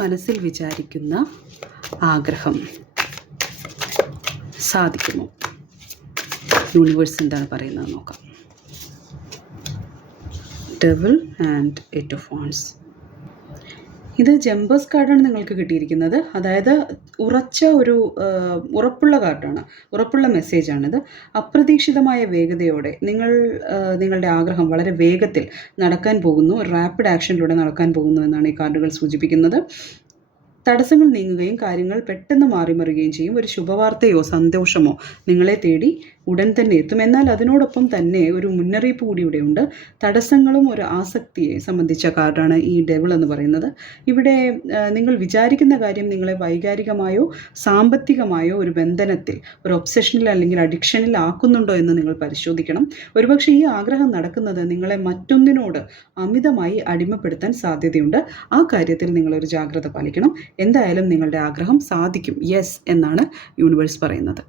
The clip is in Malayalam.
മനസ്സിൽ വിചാരിക്കുന്ന ആഗ്രഹം സാധിക്കുമോ? യൂണിവേഴ്സ് എന്താണ് പറയുന്നത് നോക്കാം. Devil and 8 of wants. ഇത് ജമ്പേഴ്സ് കാർഡാണ് നിങ്ങൾക്ക് കിട്ടിയിരിക്കുന്നത്. അതായത് ഉറപ്പുള്ള കാർഡാണ്, ഉറപ്പുള്ള മെസ്സേജാണിത്. അപ്രതീക്ഷിതമായ വേഗതയോടെ നിങ്ങളുടെ ആഗ്രഹം വളരെ വേഗത്തിൽ നടക്കാൻ പോകുന്നു, റാപ്പിഡ് ആക്ഷനിലൂടെ നടക്കാൻ പോകുന്നു എന്നാണ് ഈ കാർഡുകൾ സൂചിപ്പിക്കുന്നത്. തടസ്സങ്ങൾ നീങ്ങുകയും കാര്യങ്ങൾ പെട്ടെന്ന് മാറിമറിയുകയും ചെയ്യും. ഒരു ശുഭവാർത്തയോ സന്തോഷമോ നിങ്ങളെ തേടി ഉടൻ തന്നെ എത്തും. എന്നാൽ അതിനോടൊപ്പം തന്നെ ഒരു മുന്നറിയിപ്പ് കൂടി ഇവിടെയുണ്ട്. തടസ്സങ്ങളും ഒരു ആസക്തിയെ സംബന്ധിച്ച കാർഡാണ് ഈ ഡെവിൾ എന്ന് പറയുന്നത്. ഇവിടെ നിങ്ങൾ വിചാരിക്കുന്ന കാര്യം നിങ്ങളെ വൈകാരികമായോ സാമ്പത്തികമായോ ഒരു ബന്ധനത്തിൽ, ഒരു ഒബ്സഷനിൽ അല്ലെങ്കിൽ അഡിക്ഷനിൽ ആക്കുന്നുണ്ടോ എന്ന് നിങ്ങൾ പരിശോധിക്കണം. ഒരുപക്ഷെ ഈ ആഗ്രഹം നടക്കുന്നത് നിങ്ങളെ മറ്റൊന്നിനോട് അമിതമായി അടിമപ്പെടുത്താൻ സാധ്യതയുണ്ട്. ആ കാര്യത്തിൽ നിങ്ങളൊരു ജാഗ്രത പാലിക്കണം. എന്തായാലും നിങ്ങളുടെ ആഗ്രഹം സാധിക്കും, യെസ് എന്നാണ് യൂണിവേഴ്സ് പറയുന്നത്.